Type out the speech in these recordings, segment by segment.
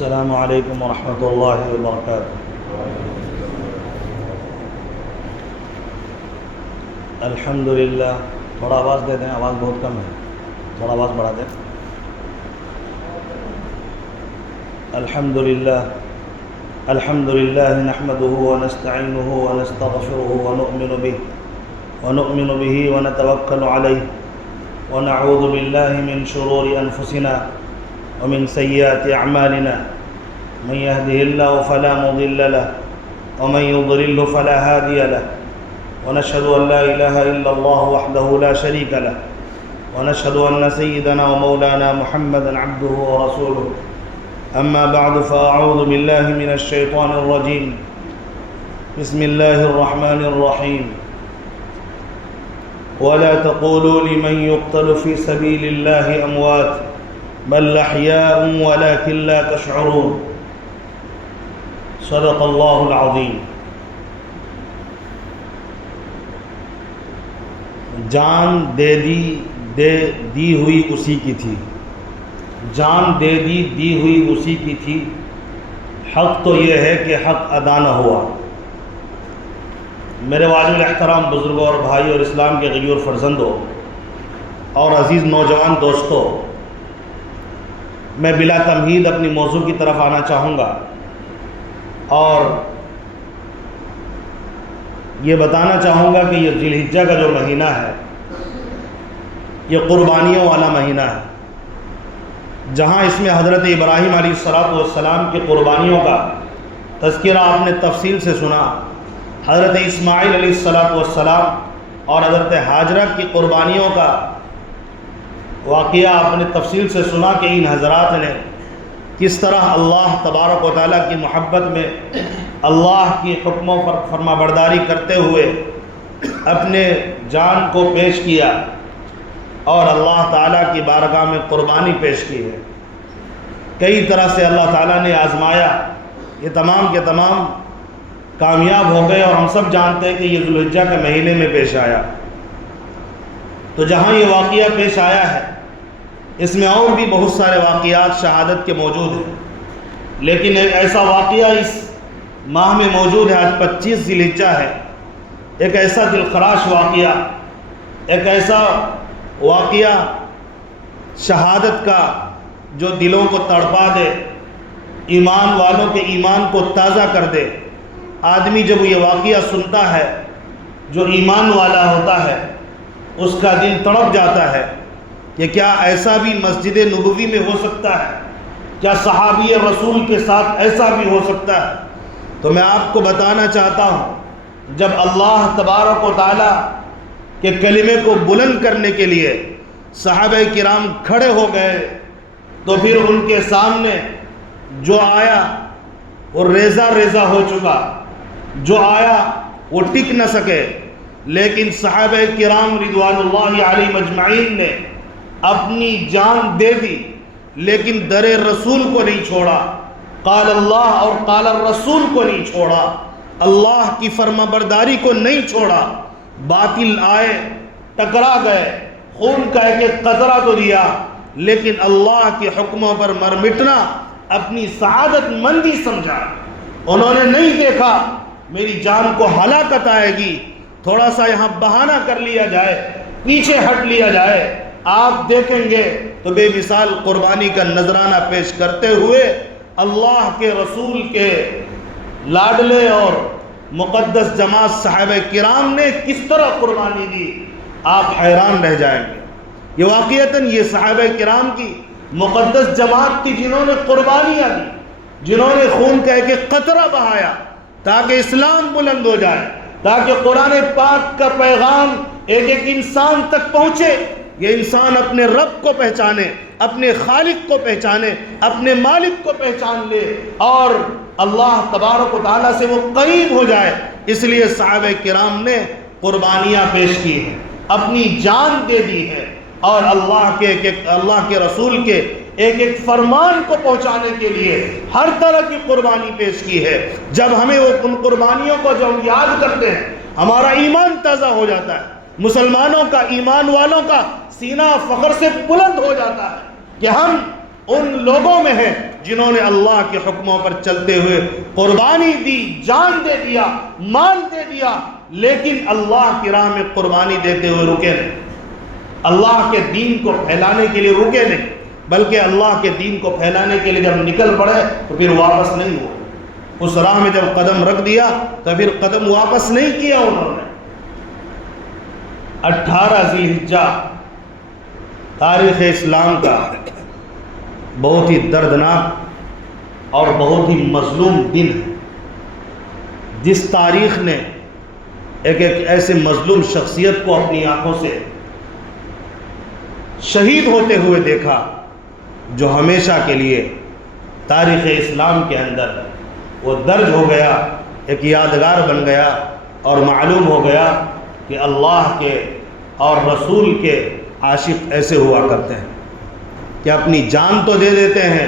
السلام علیکم ورحمۃ اللہ وبرکاتہ۔ الحمدللہ، تھوڑا آواز دے دیں، آواز بہت کم ہے، تھوڑا آواز بڑھا دیں۔ الحمدللہ نحمده ونستعینه ونستغفره ونؤمن به ونتوکل علیہ ونعوذ باللہ من شرور انفسنا ومن سیئات اعمالنا، من يهده الله فلا مضل له ومن يضلل فلا هادي له، ونشهد ان لا اله الا الله وحده لا شريك له، ونشهد ان سيدنا ومولانا محمدا عبده ورسوله، اما بعد فاعوذ بالله من الشيطان الرجيم، بسم الله الرحمن الرحيم، ولا تقولوا لمن يقتل في سبيل الله اموات بل احیاء ولكن لا تشعرون، صدق اللہ العظیم۔ جان دی ہوئی اسی کی تھی، جان دی ہوئی اسی کی تھی، حق تو یہ ہے کہ حق ادا نہ ہوا۔ میرے واجب الاحترام بزرگوں اور بھائی اور اسلام کے غیور فرزندوں اور عزیز نوجوان دوستوں، میں بلا تمہید اپنی موضوع کی طرف آنا چاہوں گا اور یہ بتانا چاہوں گا کہ یہ ذی الحجہ کا جو مہینہ ہے یہ قربانیوں والا مہینہ ہے، جہاں اس میں حضرت ابراہیم علیہ السلام کی قربانیوں کا تذکرہ آپ نے تفصیل سے سنا، حضرت اسماعیل علیہ السلام اور حضرت ہاجرہ کی قربانیوں کا واقعہ آپ نے تفصیل سے سنا کہ ان حضرات نے کس طرح اللہ تبارک و تعالیٰ کی محبت میں اللہ کی حکموں پر فرما برداری کرتے ہوئے اپنے جان کو پیش کیا اور اللہ تعالیٰ کی بارگاہ میں قربانی پیش کی ہے۔ کئی طرح سے اللہ تعالیٰ نے آزمایا، یہ تمام کے تمام کامیاب ہو گئے اور ہم سب جانتے ہیں کہ یہ ذی الحجہ کے مہینے میں پیش آیا۔ تو جہاں یہ واقعہ پیش آیا ہے اس میں اور بھی بہت سارے واقعات شہادت کے موجود ہیں، لیکن ایک ایسا واقعہ اس ماہ میں موجود ہے، آج 25 ذی الحجہ ہے، ایک ایسا دلخراش واقعہ، ایک ایسا واقعہ شہادت کا جو دلوں کو تڑپا دے، ایمان والوں کے ایمان کو تازہ کر دے۔ آدمی جب یہ واقعہ سنتا ہے، جو ایمان والا ہوتا ہے اس کا دل تڑپ جاتا ہے کہ کیا ایسا بھی مسجد نبوی میں ہو سکتا ہے، کیا صحابی رسول کے ساتھ ایسا بھی ہو سکتا ہے۔ تو میں آپ کو بتانا چاہتا ہوں، جب اللہ تبارک و تعالیٰ کے کلمے کو بلند کرنے کے لیے صحابہ کرام کھڑے ہو گئے تو پھر ان کے سامنے جو آیا وہ ریزہ ریزہ ہو چکا، جو آیا وہ ٹک نہ سکے، لیکن صحابہ کرام رضوان اللہ علیہم اجمعین نے اپنی جان دے دی لیکن در رسول کو نہیں چھوڑا، قال اللہ اور قال الرسول کو نہیں چھوڑا، اللہ کی فرما برداری کو نہیں چھوڑا۔ باطل آئے، ٹکرا گئے، خون کا ایک قطرہ تو دیا، لیکن اللہ کے حکموں پر مر مٹنا اپنی سعادت مندی سمجھا۔ انہوں نے نہیں دیکھا میری جان کو ہلاکت آئے گی، تھوڑا سا یہاں بہانہ کر لیا جائے، پیچھے ہٹ لیا جائے، آپ دیکھیں گے تو بے مثال قربانی کا نذرانہ پیش کرتے ہوئے اللہ کے رسول کے لاڈلے اور مقدس جماعت صحابہ کرام نے کس طرح قربانی دی، آپ حیران رہ جائیں گے۔ یہ واقعتاً یہ صحابہ کرام کی مقدس جماعت تھی جنہوں نے قربانیاں دی، جنہوں نے خون کا ایک ایک قطرہ بہایا تاکہ اسلام بلند ہو جائے، تاکہ قرآن پاک کا پیغام ایک ایک انسان تک پہنچے، یہ انسان اپنے رب کو پہچانے، اپنے خالق کو پہچانے، اپنے مالک کو پہچان لے اور اللہ تبارک و تعالیٰ سے وہ قریب ہو جائے۔ اس لیے صحابہ کرام نے قربانیاں پیش کی ہیں، اپنی جان دے دی ہے اور اللہ کے رسول کے ایک ایک فرمان کو پہنچانے کے لیے ہر طرح کی قربانی پیش کی ہے۔ جب ہمیں ان قربانیوں کو جب یاد کرتے ہیں ہمارا ایمان تازہ ہو جاتا ہے، مسلمانوں کا، ایمان والوں کا سینہ فخر سے بلند ہو جاتا ہے کہ ہم ان لوگوں میں ہے جنہوں نے اللہ کے حکموں پر چلتے ہوئے قربانی دی، جان دے دیا، مال دے دیا، لیکن اللہ کی راہ میں قربانی دیتے ہوئے رکے نہیں، اللہ کے دین کو پھیلانے کے لیے رکے نہیں، بلکہ اللہ کے دین کو پھیلانے کے لیے جب نکل پڑے تو پھر واپس نہیں ہوئے۔ اس راہ میں جب قدم رکھ دیا تو پھر قدم واپس نہیں کیا انہوں نے۔ 18 ذی الحجہ تاریخ اسلام کا بہت ہی دردناک اور بہت ہی مظلوم دن ہے، جس تاریخ نے ایک ایسے مظلوم شخصیت کو اپنی آنکھوں سے شہید ہوتے ہوئے دیکھا، جو ہمیشہ کے لیے تاریخ اسلام کے اندر وہ درج ہو گیا، ایک یادگار بن گیا، اور معلوم ہو گیا کہ اللہ کے اور رسول کے عاشق ایسے ہوا کرتے ہیں کہ اپنی جان تو دے دیتے ہیں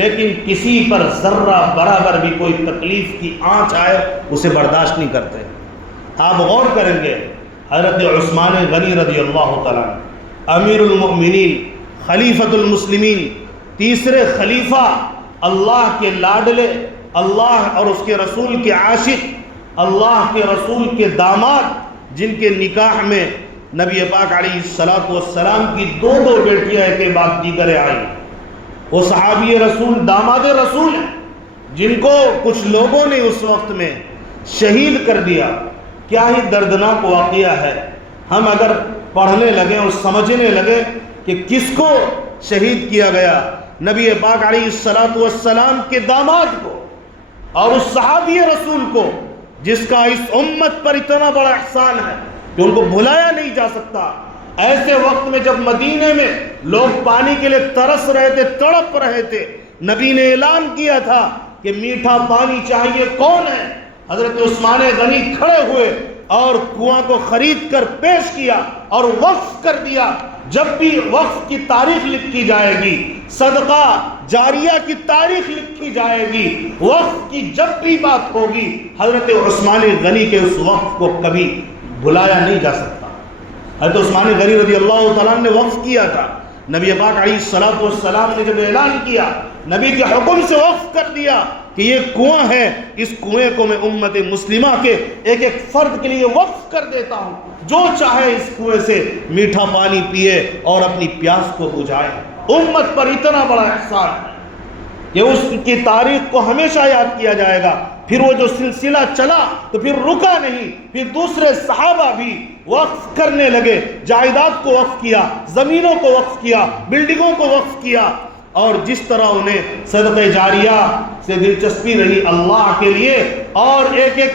لیکن کسی پر ذرہ برابر بھی کوئی تکلیف کی آنچ آئے اسے برداشت نہیں کرتے۔ آپ غور کریں گے، حضرت عثمان غنی رضی اللہ تعالیٰ امیر المؤمنین، خلیفۃ المسلمین، تیسرے خلیفہ، اللہ کے لاڈلے، اللہ اور اس کے رسول کے عاشق، اللہ کے رسول کے داماد، جن کے نکاح میں نبی پاک علیہ السلام کی دو بیٹیاں ایک کے بعد دیگر آئیں، وہ صحابی رسول، داماد رسول ہیں، جن کو کچھ لوگوں نے اس وقت میں شہید کر دیا۔ کیا ہی دردناک واقعہ ہے۔ ہم اگر پڑھنے لگے اور سمجھنے لگے کہ کس کو شہید کیا گیا، نبی پاک علیہ السلام کے داماد کو، اور اس صحابی رسول کو جس کا اس امت پر اتنا بڑا احسان ہے کہ ان کو بھلایا نہیں جا سکتا۔ ایسے وقت میں جب مدینے میں لوگ پانی کے لیے ترس رہے تھے، تڑپ رہے تھے، نبی نے اعلان کیا تھا کہ میٹھا پانی چاہیے، کون ہے؟ حضرت عثمان غنی کھڑے ہوئے اور کنواں کو خرید کر پیش کیا اور وقف کر دیا۔ جب بھی وقف کی تاریخ لکھی جائے گی، صدقہ جاریہ کی تاریخ لکھی جائے گی، وقف کی جب بھی بات ہوگی، حضرت عثمان غنی کے اس وقف کو کبھی بھلایا نہیں جا سکتا۔ حضرت عثمان غنی رضی اللہ تعالیٰ نے وقف کیا تھا، نبی پاک علیہ السلام نے جب اعلان کیا، نبی کے حکم سے وقف کر دیا کہ یہ کنواں ہے، اس کنویں کو میں امت مسلمہ کے ایک ایک فرد کے لیے وقف کر دیتا ہوں، جو چاہے اس کنویں سے میٹھا پانی پیے اور اپنی پیاس کو بجھائے۔ امت پر اتنا بڑا احسان ہے کہ اس کی تاریخ کو ہمیشہ یاد کیا جائے گا۔ پھر وہ جو سلسلہ چلا تو پھر رکا نہیں، پھر دوسرے صحابہ بھی وقف کرنے لگے، جائیداد کو وقف کیا، زمینوں کو وقف کیا، بلڈنگوں کو وقف کیا، اور جس طرح انہیں صدقہ جاریہ سے دلچسپی رہی اللہ کے لیے، اور ایک ایک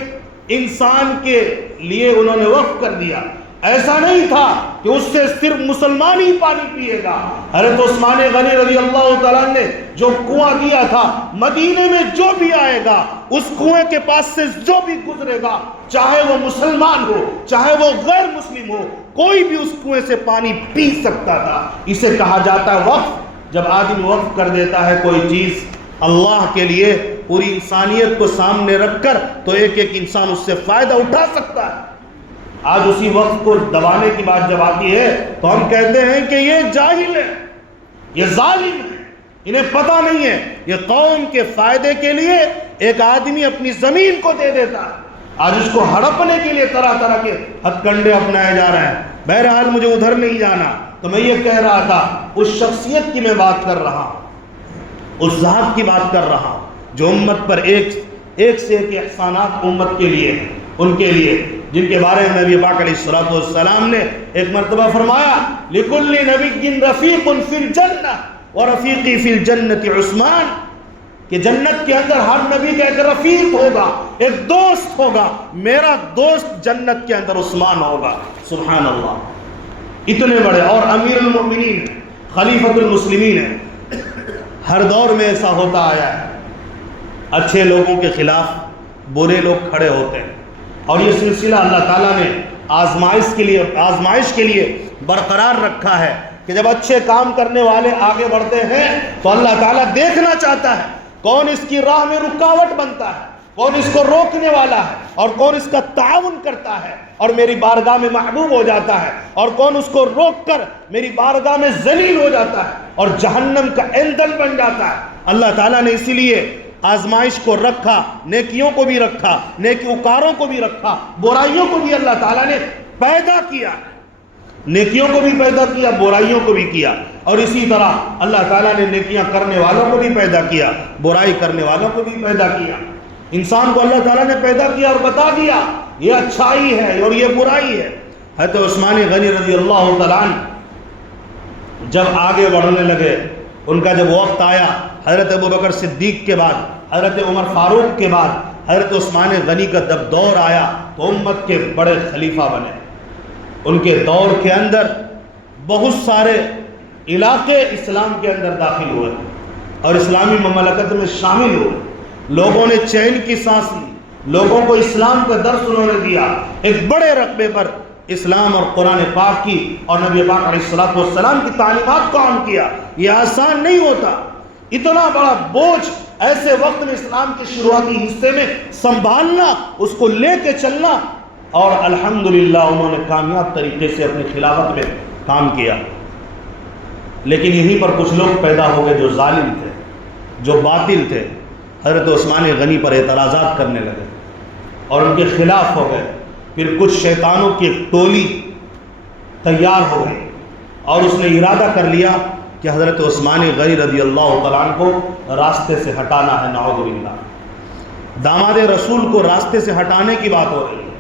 انسان کے لیے انہوں نے وقف کر دیا۔ ایسا نہیں تھا کہ اس سے صرف مسلمان ہی پانی پیے گا۔ حضرت عثمان غنی رضی اللہ تعالیٰ نے جو کنواں دیا تھا، مدینے میں جو بھی آئے گا اس کنویں کے پاس سے جو بھی گزرے گا، چاہے وہ مسلمان ہو چاہے وہ غیر مسلم ہو، کوئی بھی اس کنویں سے پانی پی سکتا تھا۔ اسے کہا جاتا ہے وقف۔ جب آدمی وقف کر دیتا ہے کوئی چیز اللہ کے لیے، پوری انسانیت کو سامنے رکھ کر، تو ایک ایک انسان اس سے فائدہ اٹھا سکتا ہے۔ آج اسی وقت کو دبانے کی بات جب آتی ہے تو ہم کہتے ہیں کہ یہ جاہل ہے، یہ ظالم ہے، انہیں پتہ نہیں ہے۔ یہ قوم کے فائدے کے لیے ایک آدمی اپنی زمین کو دے دیتا ہے، آج اس کو ہڑپنے کے لیے طرح طرح کے ہتھ کنڈے اپنائے جا رہے ہیں۔ بہرحال مجھے ادھر نہیں جانا، تو میں یہ کہہ رہا تھا، اس شخصیت کی میں بات کر رہا ہوں، اس ذات کی بات کر رہا ہوں جو امت پر ایک سے ایک احسانات امت کے لیے ہیں، ان کے لیے جن کے بارے میں نبی پاک علیہ السلام نے ایک مرتبہ فرمایا، لِكُلِّ نَبِيٍّ رَفِيقٌ فِي الْجَنَّةِ وَرَفِيقِي فِي الْجَنَّةِ عثمان، کہ جنت کے اندر ہر نبی کا ایک رفیق ہوگا، ایک دوست ہوگا، میرا دوست جنت کے اندر عثمان ہوگا۔ سبحان اللہ، اتنے بڑے اور امیر المؤمنین، خلیفۃ المسلمین ہیں۔ ہر دور میں ایسا ہوتا آیا ہے، اچھے لوگوں کے خلاف برے لوگ کھڑے ہوتے ہیں، اور یہ سلسلہ اللہ تعالیٰ نے آزمائش کے لیے برقرار رکھا ہے کہ جب اچھے کام کرنے والے آگے بڑھتے ہیں تو اللہ تعالیٰ دیکھنا چاہتا ہے کون اس کی راہ میں رکاوٹ بنتا ہے، کون اس کو روکنے والا ہے، اور کون اس کا تعاون کرتا ہے اور میری بارگاہ میں محبوب ہو جاتا ہے، اور کون اس کو روک کر میری بارگاہ میں ذلیل ہو جاتا ہے۔ اور جہنم کا ایندھن بن جاتا ہے۔ اللہ تعالیٰ نے اسی لیے آزمائش کو رکھا، نیکیوں کو بھی رکھا، نیکوکاروں کو بھی رکھا، برائیوں کو بھی اللہ تعالیٰ نے پیدا کیا، نیکیوں کو بھی پیدا کیا، برائیوں کو بھی کیا، اور اسی طرح اللہ تعالیٰ نے نیکیاں کرنے والوں کو بھی پیدا کیا، برائی کرنے والوں کو بھی پیدا کیا۔ انسان کو اللہ تعالیٰ نے پیدا کیا اور بتا دیا یہ اچھائی ہے اور یہ برائی ہے۔ حضرت عثمان غنی رضی اللہ تعالیٰ عنہ جب آگے بڑھنے لگے، ان کا جب وقت آیا، حضرت ابوبکر صدیق کے بعد، حضرت عمر فاروق کے بعد حضرت عثمان غنی کا جب دور آیا تو امت کے بڑے خلیفہ بنے۔ ان کے دور کے اندر بہت سارے علاقے اسلام کے اندر داخل ہوئے اور اسلامی مملکت میں شامل ہوئے، لوگوں نے چین کی سانس لی، لوگوں کو اسلام کا درس انہوں نے دیا، ایک بڑے رقبے پر اسلام اور قرآن پاک کی اور نبی پاک علیہ السلام کی تعلیمات کو عام کیا۔ یہ آسان نہیں ہوتا، اتنا بڑا بوجھ ایسے وقت میں اسلام کے شروعاتی حصے میں سنبھالنا، اس کو لے کے چلنا، اور الحمدللہ انہوں نے کامیاب طریقے سے اپنی خلافت میں کام کیا۔ لیکن یہیں پر کچھ لوگ پیدا ہو گئے جو ظالم تھے، جو باطل تھے، حضرت عثمان غنی پر اعتراضات کرنے لگے اور ان کے خلاف ہو گئے۔ پھر کچھ شیطانوں کی ایک ٹولی تیار ہو گئی اور اس نے ارادہ کر لیا کہ حضرت عثمان غنی رضی اللہ تعالیٰ عنہ کو راستے سے ہٹانا ہے۔ نعوذ باللہ، داماد رسول کو راستے سے ہٹانے کی بات ہو رہی ہے،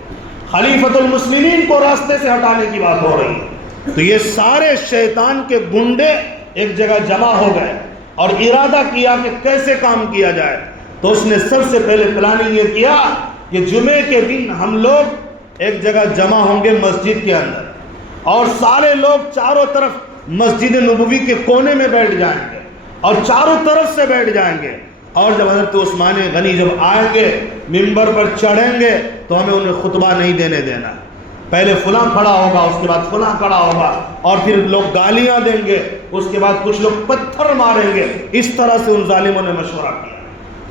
خلیفۃ المسلمین کو راستے سے ہٹانے کی بات ہو رہی ہے۔ تو یہ سارے شیطان کے گنڈے ایک جگہ جمع ہو گئے اور ارادہ کیا کہ کیسے کام کیا جائے۔ تو اس نے سب سے پہلے پلاننگ یہ کیا کہ جمعے کے دن ہم لوگ ایک جگہ جمع ہوں گے مسجد کے اندر، اور سارے لوگ چاروں طرف مسجد نبوی کے کونے میں بیٹھ جائیں گے اور چاروں طرف سے بیٹھ جائیں گے، اور جب حضرت عثمان غنی جب آئیں گے ممبر پر چڑھیں گے تو ہمیں انہیں خطبہ نہیں دینے دینا، پہلے فلاں کھڑا ہوگا، اس کے بعد فلاں کھڑا ہوگا، اور پھر لوگ گالیاں دیں گے، اس کے بعد کچھ لوگ پتھر ماریں گے۔ اس طرح سے ان ظالموں نے مشورہ کیا۔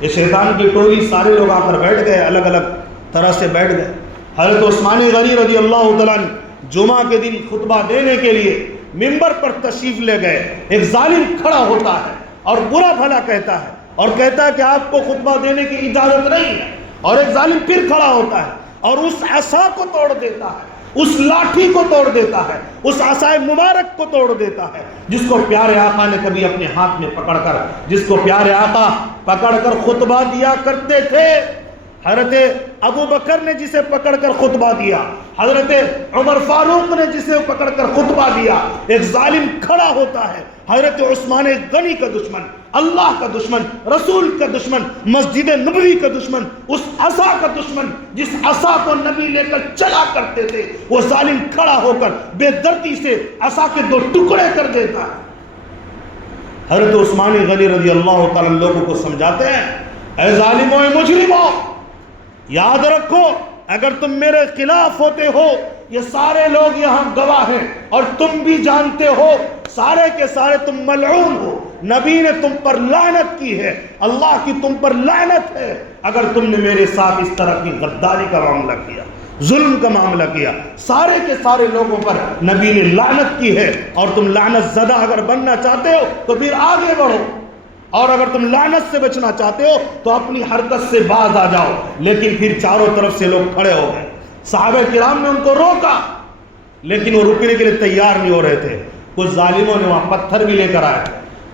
یہ شیطان کی ٹولی سارے لوگ آ کر بیٹھ گئے، الگ الگ طرح سے بیٹھ گئے۔ حضرت عثمان غنی رضی اللہ تعالیٰ عنہ جمعہ کے دن خطبہ دینے کے لیے ممبر پر تشریف لے گئے۔ ایک ظالم کھڑا ہوتا ہے اور برا بھلا کہتا ہے اور کہتا ہے کہ آپ کو خطبہ دینے کی اجازت نہیں ہے، اور ایک ظالم پھر کھڑا ہوتا ہے اور اس عصا کو توڑ دیتا ہے، اس لاٹھی کو توڑ دیتا ہے، اس عصائے مبارک کو توڑ دیتا ہے جس کو پیارے آقا نے کبھی اپنے ہاتھ میں پکڑ کر، جس کو پیارے آقا پکڑ کر خطبہ دیا کرتے تھے۔ حضرت ابو بکر نے جسے پکڑ کر خطبہ دیا، حضرت عمر فاروق نے جسے پکڑ کر خطبہ دیا، ایک ظالم کھڑا ہوتا ہے، حضرت عثمان غنی کا دشمن، اللہ کا دشمن، رسول کا دشمن، مسجد نبوی کا دشمن، اس عصا کا دشمن جس عصا کو نبی لے کر چلا کرتے تھے، وہ ظالم کھڑا ہو کر بے دردی سے عصا کے دو ٹکڑے کر دیتا ہے۔ حضرت عثمان غنی رضی اللہ تعالیٰ لوگوں کو سمجھاتے ہیں، اے ظالموں، اے مجرموں، یاد رکھو اگر تم میرے خلاف ہوتے ہو، یہ سارے لوگ یہاں گواہ ہیں اور تم بھی جانتے ہو سارے کے سارے تم ملعون ہو، نبی نے تم پر لعنت کی ہے، اللہ کی تم پر لعنت ہے اگر تم نے میرے ساتھ اس طرح کی غداری کا معاملہ کیا، ظلم کا معاملہ کیا۔ سارے کے سارے لوگوں پر نبی نے لعنت کی ہے، اور تم لعنت زدہ اگر بننا چاہتے ہو تو پھر آگے بڑھو، اور اگر تم لعنت سے بچنا چاہتے ہو تو اپنی حرکت سے باز آ جاؤ۔ لیکن پھر چاروں طرف سے لوگ کھڑے ہو گئے، صحابہ کرام نے ان کو روکا لیکن وہ رکنے کے لیے تیار نہیں ہو رہے تھے۔ کچھ ظالموں نے وہاں پتھر بھی لے کر آئے،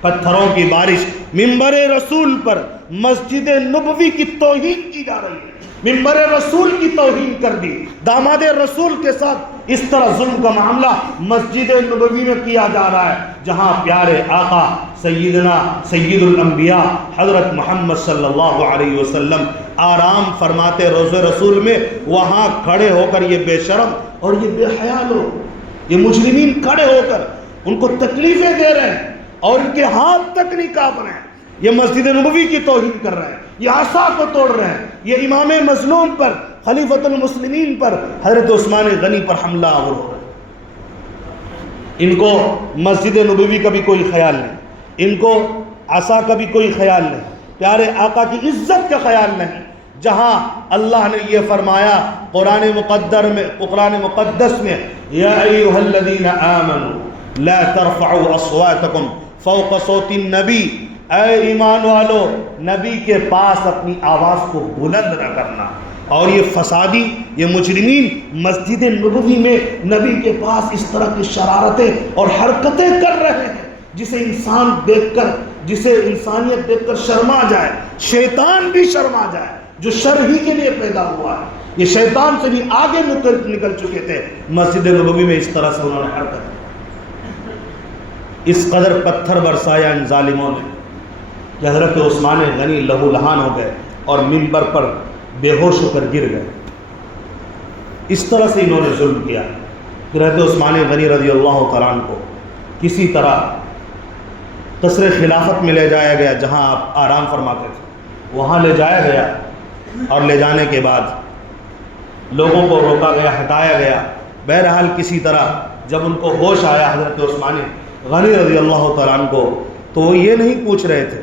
پتھروں کی بارش ممبر رسول پر، مسجد نبوی کی توہین کی جا رہی ہے، ممبر رسول کی توہین کر دی، داماد رسول کے ساتھ اس طرح ظلم کا معاملہ مسجد نبوی میں کیا جا رہا ہے جہاں پیارے آقا سیدنا سید الانبیاء حضرت محمد صلی اللہ علیہ وسلم آرام فرماتے روضہ رسول میں، وہاں کھڑے ہو کر یہ بے شرم اور یہ بے حیا لوگ، یہ مجرمین کھڑے ہو کر ان کو تکلیفیں دے رہے ہیں اور ان کے ہاتھ تک نہیں کانپ رہے ہیں، یہ مسجد نبوی کی توہین کر رہے ہیں، یہ عصا کو توڑ رہے ہیں، یہ امام مظلوم پر، خلیفۃ المسلمین پر، حضرت عثمان غنی پر حملہ آور ہو رہا ہے۔ ان کو مسجد نبوی کا بھی کوئی خیال نہیں، ان کو عصا کا بھی کوئی خیال نہیں، پیارے آقا کی عزت کا خیال نہیں۔ جہاں اللہ نے یہ فرمایا قرآن مقدس میں، یا ایھا الذین آمنوا لا ترفعوا اصواتکم فوق صوت النبی، اے ایمان والو نبی کے پاس اپنی آواز کو بلند نہ کرنا۔ اور یہ فسادی، یہ مجرمین مسجد نبوی میں نبی کے پاس اس طرح کی شرارتیں اور حرکتیں کر رہے ہیں جسے انسان دیکھ کر، جسے انسانیت دیکھ کر شرما جائے، شیطان بھی شرما جائے جو شر ہی کے لیے پیدا ہوا ہے۔ یہ شیطان سے بھی آگے نکل چکے تھے، مسجد نبوی میں اس طرح سے انہوں نے حرکت، اس قدر پتھر برسایا ان ظالموں نے کہ حضرت عثمان غنی لہو لہان ہو گئے اور منبر پر بے ہوش ہو کر گر گئے۔ اس طرح سے انہوں نے ظلم کیا کہ حضرت عثمان غنی رضی اللہ تعالیٰ عنہ کو کسی طرح قصر خلافت میں لے جایا گیا، جہاں آپ آرام فرماتے تھے، وہاں لے جایا گیا، اور لے جانے کے بعد لوگوں کو روکا گیا، ہٹایا گیا۔ بہرحال کسی طرح جب ان کو ہوش آیا حضرت عثمان غنی رضی اللہ تعالیٰ عنہ کو، تو وہ یہ نہیں پوچھ رہے تھے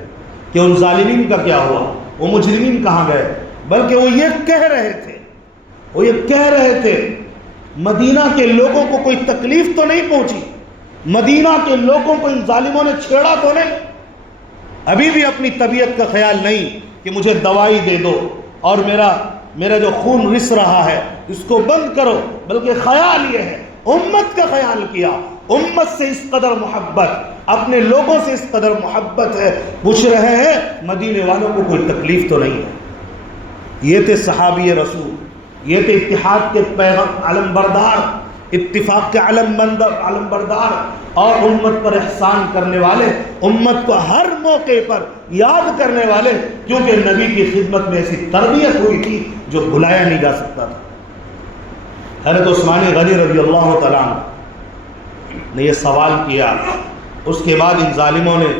کہ ان ظالمین کا کیا ہوا، وہ مجرمین کہاں گئے، بلکہ وہ یہ کہہ رہے تھے مدینہ کے لوگوں کو کوئی تکلیف تو نہیں پہنچی، مدینہ کے لوگوں کو ان ظالموں نے چھیڑا تو نہیں، ابھی بھی اپنی طبیعت کا خیال نہیں کہ مجھے دوائی دے دو اور میرا جو خون رس رہا ہے اس کو بند کرو، بلکہ خیال یہ ہے، امت کا خیال کیا، امت سے اس قدر محبت، اپنے لوگوں سے اس قدر محبت ہے، پوچھ رہے ہیں مدینے والوں کو کوئی تکلیف تو نہیں ہے۔ یہ تھے صحابی رسول، یہ تھے اتحاد کے پیغام علم بردار، اتفاق کے علم بردار، اور امت پر احسان کرنے والے، امت کو ہر موقع پر یاد کرنے والے، کیونکہ نبی کی خدمت میں ایسی تربیت ہوئی تھی جو بھلایا نہیں جا سکتا تھا۔ حضرت عثمان غنی رضی اللہ تعالیٰ عنہ نے یہ سوال کیا، اس کے بعد ان ظالموں نے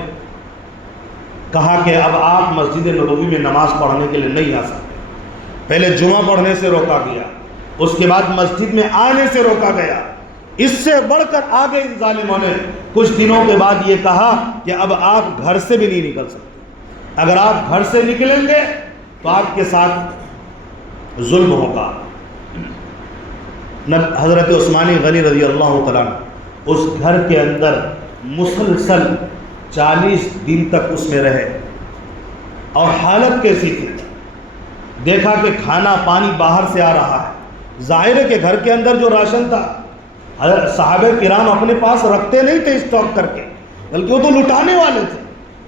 کہا کہ اب آپ مسجد نبوی میں نماز پڑھنے کے لیے نہیں آ سکتے۔ پہلے جمعہ پڑھنے سے روکا گیا، اس کے بعد مسجد میں آنے سے روکا گیا، اس سے بڑھ کر آگے ان ظالموں نے کچھ دنوں کے بعد یہ کہا کہ اب آپ گھر سے بھی نہیں نکل سکتے، اگر آپ گھر سے نکلیں گے تو آپ کے ساتھ ظلم ہوگا۔ حضرت عثمان غنی رضی اللہ تعالیٰ عنہ اس گھر کے اندر مسلسل 40 دن تک اس میں رہے، اور حالت کیسی تھی، دیکھا کہ کھانا پانی باہر سے آ رہا ہے، ظاہر ہے کہ گھر کے اندر جو راشن تھا صحابہ کرام اپنے پاس رکھتے نہیں تھے اسٹاک کر کے، بلکہ وہ تو لٹانے والے تھے،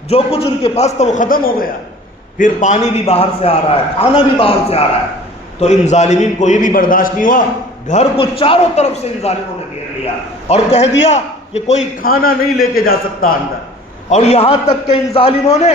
جو کچھ ان کے پاس تھا وہ ختم ہو گیا، پھر پانی بھی باہر سے آ رہا ہے، کھانا بھی باہر سے آ رہا ہے، تو ان ظالمین کو یہ بھی برداشت نہیں ہوا، گھر کو چاروں طرف سے ان ظالموں نے گھیر لیا اور کہہ دیا کہ کوئی کھانا نہیں لے کے جا سکتا اندر، اور یہاں تک کہ ان ظالموں نے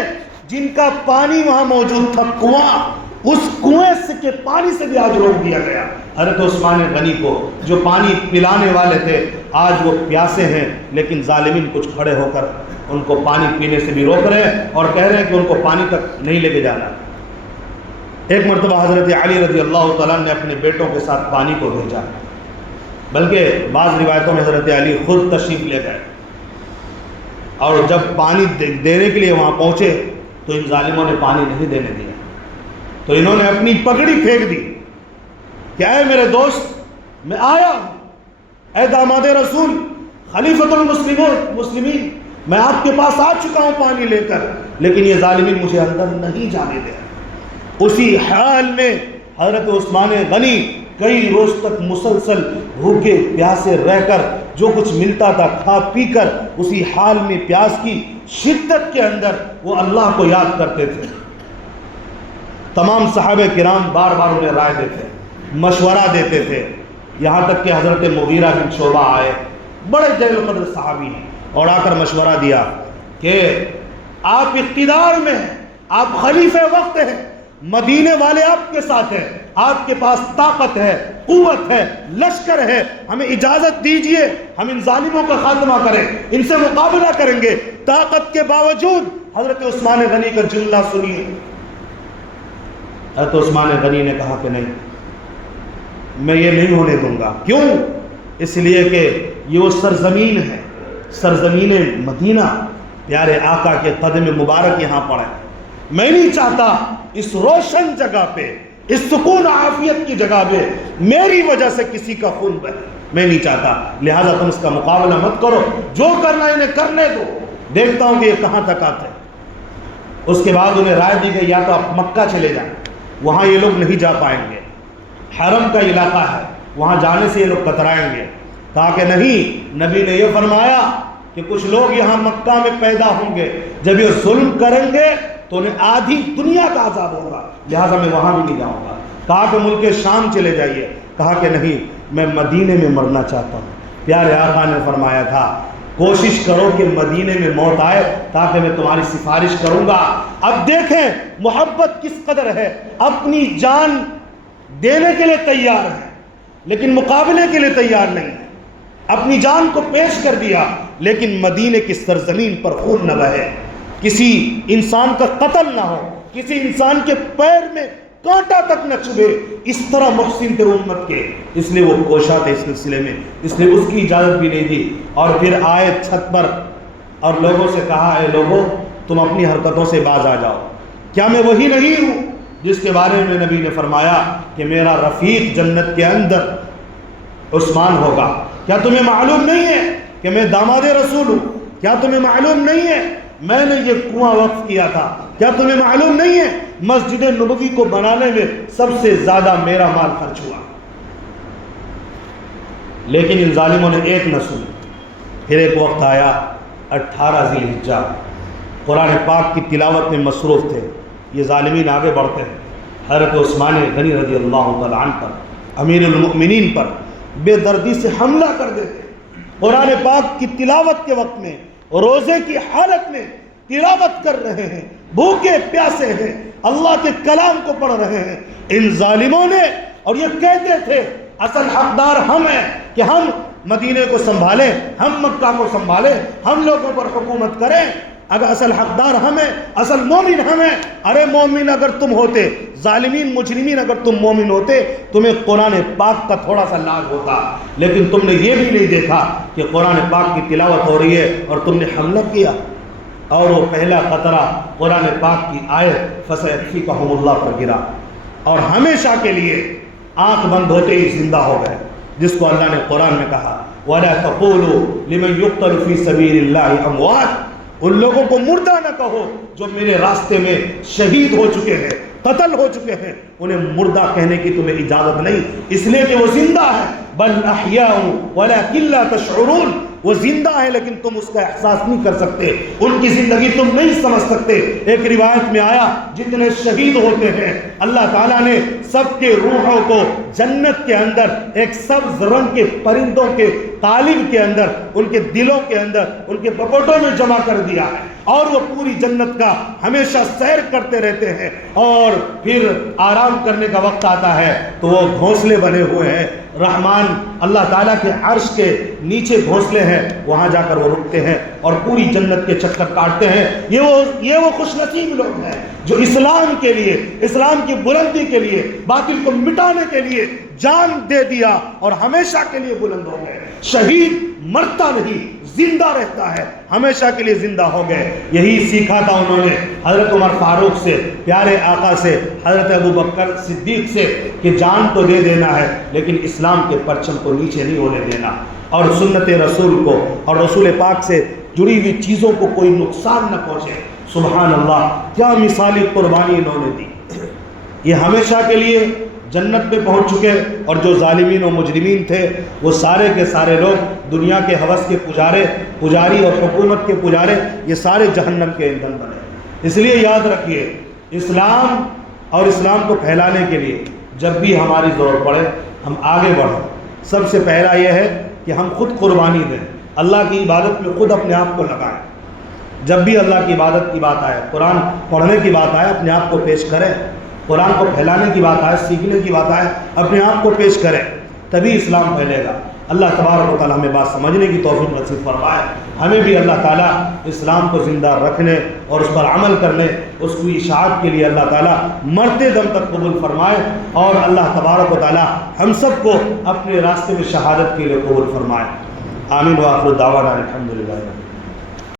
جن کا پانی وہاں موجود تھا کنواں، اس کنویں سے کے پانی سے بھی آج روک دیا گیا۔ حضرت عثمان غنی کو جو پانی پلانے والے تھے آج وہ پیاسے ہیں، لیکن ظالمین کچھ کھڑے ہو کر ان کو پانی پینے سے بھی روک رہے ہیں اور کہہ رہے ہیں کہ ان کو پانی تک نہیں لے کے جانا۔ ایک مرتبہ حضرت علی رضی اللہ تعالیٰ نے اپنے بیٹوں کے ساتھ پانی کو بھیجا، بلکہ بعض روایتوں میں حضرت علی خود تشریف لے گئے، اور جب پانی دینے کے لیے وہاں پہنچے تو ان ظالموں نے پانی نہیں دینے دیا، تو انہوں نے اپنی پگڑی پھینک دی کہ اے میرے دوست، میں آیا ہوں، اے داماد رسول، خلیفۃ المسلمین، میں آپ کے پاس آ چکا ہوں پانی لے کر، لیکن یہ ظالمین مجھے اندر نہیں جانے دے۔ اسی حال میں حضرت عثمان غنی کئی روز تک مسلسل بھوکے پیاسے رہ کر جو کچھ ملتا تھا کھا پی کر، اسی حال میں پیاس کی شدت کے اندر وہ اللہ کو یاد کرتے تھے۔ تمام صحابہ کرام بار بار انہیں رائے دیتے، مشورہ دیتے تھے، یہاں تک کہ حضرت مغیرہ بن شعبہ آئے، بڑے جلیل القدر صحابی ہیں، اور آ کر مشورہ دیا کہ آپ اقتدار میں ہیں، آپ خلیفہ وقت ہیں، مدینے والے آپ کے ساتھ ہیں، آپ کے پاس طاقت ہے، قوت ہے، لشکر ہے، ہمیں اجازت دیجئے ہم ان ظالموں کا خاتمہ کریں، ان سے مقابلہ کریں گے۔ طاقت کے باوجود حضرت عثمان غنی کا جملہ سنیے، حضرت عثمان غنی نے کہا کہ نہیں، میں یہ نہیں ہونے دوں گا۔ کیوں؟ اس لیے کہ یہ وہ سرزمین ہے، سرزمین مدینہ، پیارے آقا کے قدم مبارک یہاں پڑے، میں نہیں چاہتا اس روشن جگہ پہ، اس سکون عافیت کی جگہ پہ میری وجہ سے کسی کا خون بہے، میں نہیں چاہتا، لہٰذا تم اس کا مقابلہ مت کرو، جو کرنا انہیں کرنے دو، دیکھتا ہوں کہ یہ کہاں تک آتے ہیں۔ اس کے بعد انہیں رائے دی گئی یا تو آپ مکہ چلے جائیں، وہاں یہ لوگ نہیں جا پائیں گے، حرم کا علاقہ ہے، وہاں جانے سے یہ لوگ کترائیں گے۔ کہا کہ نہیں، نبی نے یہ فرمایا کہ کچھ لوگ یہاں مکہ میں پیدا ہوں گے، جب یہ ظلم کریں گے تو انہیں آدھی دنیا کا عذاب ہوگا، لہٰذا میں وہاں بھی نہیں جاؤں گا۔ کہا کہ ملک شام چلے جائیے، کہا کہ نہیں، میں مدینے میں مرنا چاہتا ہوں۔ پیارے آقا نے فرمایا تھا کوشش کرو کہ مدینے میں موت آئے تاکہ میں تمہاری سفارش کروں گا۔ اب دیکھیں محبت کس قدر ہے، اپنی جان دینے کے لیے تیار ہے لیکن مقابلے کے لیے تیار نہیں ہے، اپنی جان کو پیش کر دیا لیکن مدینے کی سرزمین پر خون نہ بہے، کسی انسان کا قتل نہ ہو، کسی انسان کے پیر میں کانٹا تک نہ چبھے، اس طرح محسن تھے امت کے، اس لیے وہ کوشاں تھے اس سلسلے میں، اس لیے اس کی اجازت بھی نہیں دی۔ اور پھر آئے چھت پر اور لوگوں سے کہا اے لوگوں تم اپنی حرکتوں سے باز آ جاؤ، کیا میں وہی نہیں ہوں جس کے بارے میں نبی نے فرمایا کہ میرا رفیق جنت کے اندر عثمان ہوگا؟ کیا تمہیں معلوم نہیں ہے کہ میں داماد رسول ہوں؟ کیا تمہیں معلوم نہیں ہے میں نے یہ کنواں وقف کیا تھا؟ کیا تمہیں معلوم نہیں ہے مسجد نبوی کو بنانے میں سب سے زیادہ میرا مال خرچ ہوا؟ لیکن ان ظالموں نے ایک نہ سنی۔ پھر ایک وقت آیا 18 ذی الحجہ، قرآن پاک کی تلاوت میں مصروف تھے، یہ ظالمین آگے بڑھتے ہیں، حضرت عثمان غنی رضی اللہ تعالیٰ عنہ پر، امیر المؤمنین پر بے دردی سے حملہ کر دیتے، قرآن پاک کی تلاوت کے وقت میں، روزے کی حالت میں تلاوت کر رہے ہیں، بھوکے پیاسے ہیں، اللہ کے کلام کو پڑھ رہے ہیں۔ ان ظالموں نے، اور یہ کہتے تھے اصل حقدار ہم ہیں کہ ہم مدینے کو سنبھالیں، ہم مکہ کو سنبھالیں، ہم لوگوں پر حکومت کریں، اگر اصل حقدار ہم ہیں، اصل مومن ہم ہیں۔ ارے مومن اگر تم ہوتے، ظالمین مجرمین اگر تم مومن ہوتے، تمہیں قرآن پاک کا تھوڑا سا لاگ ہوتا، لیکن تم نے یہ بھی نہیں دیکھا کہ قرآن پاک کی تلاوت ہو رہی ہے اور تم نے حملہ کیا۔ اور وہ پہلا قطرہ قرآن پاک کی آیت فَسَيَكْفِيكَهُمُ اللَّهُ پر گرا اور ہمیشہ کے لیے آنکھ بند ہوتے ہی زندہ ہو گئے، جس کو اللہ نے قرآن میں کہا وَلَا تَقُولُوا لِمَنْ يُقْتَلُ فِي سَبِيلِ اللَّهِ أَمْوَاتٌ، ان لوگوں کو مردہ نہ کہو جو میرے راستے میں شہید ہو چکے ہیں، قتل ہو چکے ہیں، انہیں مردہ کہنے کی تمہیں اجازت نہیں، اس لیے کہ وہ زندہ ہے، بل احیاء ولکن لا تشعرون، وہ زندہ ہے لیکن تم اس کا احساس نہیں کر سکتے، ان کی زندگی تم نہیں سمجھ سکتے۔ ایک روایت میں آیا جتنے شہید ہوتے ہیں اللہ تعالیٰ نے سب کے روحوں کو جنت کے اندر ایک سبز رنگ کے پرندوں کے قالب کے اندر، ان کے دلوں کے اندر، ان کے بپوٹوں میں جمع کر دیا ہے، اور وہ پوری جنت کا ہمیشہ سیر کرتے رہتے ہیں، اور پھر آرام کرنے کا وقت آتا ہے تو وہ گھونسلے بنے ہوئے ہیں، رحمان اللہ تعالیٰ کے عرش کے نیچے گھونسلے ہیں، وہاں جا کر وہ رکتے ہیں اور پوری جنت کے چکر کاٹتے ہیں۔ یہ وہ خوش نصیب لوگ ہیں جو اسلام کے لیے، اسلام کی بلندی کے لیے، باطل کو مٹانے کے لیے جان دے دیا اور ہمیشہ کے لیے بلند ہو گئے۔ شہید مرتا نہیں، زندہ رہتا ہے، ہمیشہ کے لیے زندہ ہو گئے۔ یہی سیکھا تھا انہوں نے حضرت عمر فاروق سے، پیارے آقا سے، حضرت ابوبکر صدیق سے، کہ جان تو دے دینا ہے لیکن اسلام کے پرچم کو نیچے نہیں ہونے دینا، اور سنت رسول کو اور رسول پاک سے جڑی ہوئی چیزوں کو کوئی نقصان نہ پہنچے۔ سبحان اللہ، کیا مثالی قربانی انہوں نے دی۔ یہ ہمیشہ کے لیے جنت میں پہنچ چکے، اور جو ظالمین و مجرمین تھے وہ سارے کے سارے لوگ دنیا کے ہوس کے پجاری اور حکومت کے پجارے، یہ سارے جہنم کے ایندھن بنے۔ اس لیے یاد رکھیے، اسلام اور اسلام کو پھیلانے کے لیے جب بھی ہماری ضرورت پڑے ہم آگے بڑھیں۔ سب سے پہلا یہ ہے کہ ہم خود قربانی دیں، اللہ کی عبادت میں خود اپنے آپ کو لگائیں۔ جب بھی اللہ کی عبادت کی بات آئے، قرآن پڑھنے کی بات آئے، اپنے آپ کو پیش کریں، قرآن کو پھیلانے کی بات آئے، سیکھنے کی بات آئے، اپنے آپ کو پیش کریں، تبھی اسلام پھیلے گا۔ اللہ تبارک و تعالیٰ ہمیں بات سمجھنے کی توفیق نصیب فرمائے، ہمیں بھی اللہ تعالیٰ اسلام کو زندہ رکھنے اور اس پر عمل کرنے، اس کی اشاعت کے لیے اللہ تعالیٰ مرتے دم تک قبول فرمائے، اور اللہ تبارک و تعالیٰ ہم سب کو اپنے راستے میں شہادت کے لیے قبول فرمائے۔ آمین وآخر دعوانا الحمدللہ۔